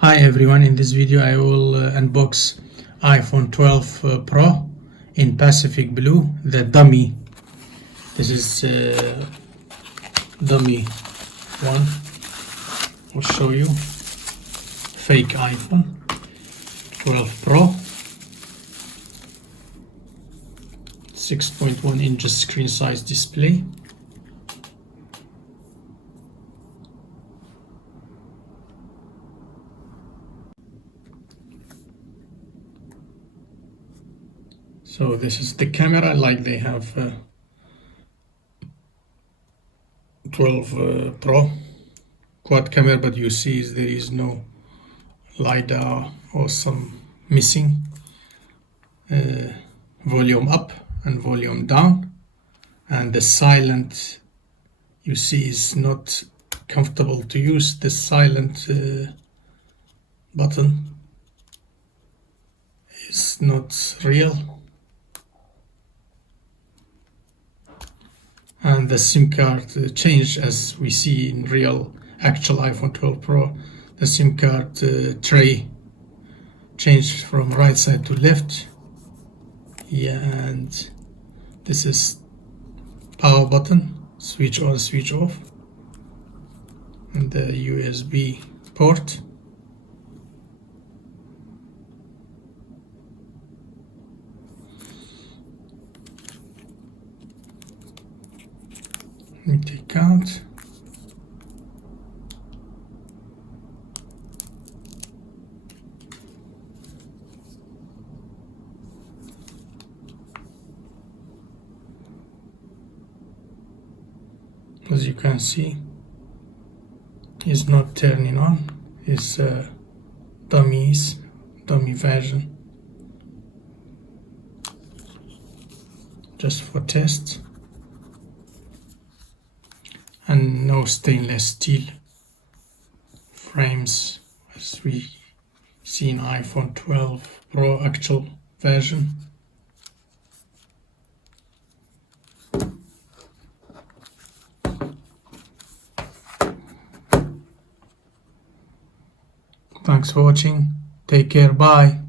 Hi everyone, in this video I will unbox iPhone 12 Pro in Pacific Blue, the dummy. This is dummy one. I'll show you. Fake iPhone 12 Pro. 6.1 inches screen size display. So this is the camera, like they have 12 Pro quad camera, but you see there is no LiDAR or some missing. Volume up and volume down, and the silent you see is not comfortable to use. The silent button is not real. And the SIM card changed, as we see in real actual iPhone 12 Pro. The SIM card tray changed from right side to left. Yeah, and this is power button, switch on, switch off, and the USB port. Let me take out. As you can see, it's not turning on. It's dummy version, just for test. And no stainless steel frames as we see in iPhone 12 Pro actual version. Thanks for watching. Take care. Bye.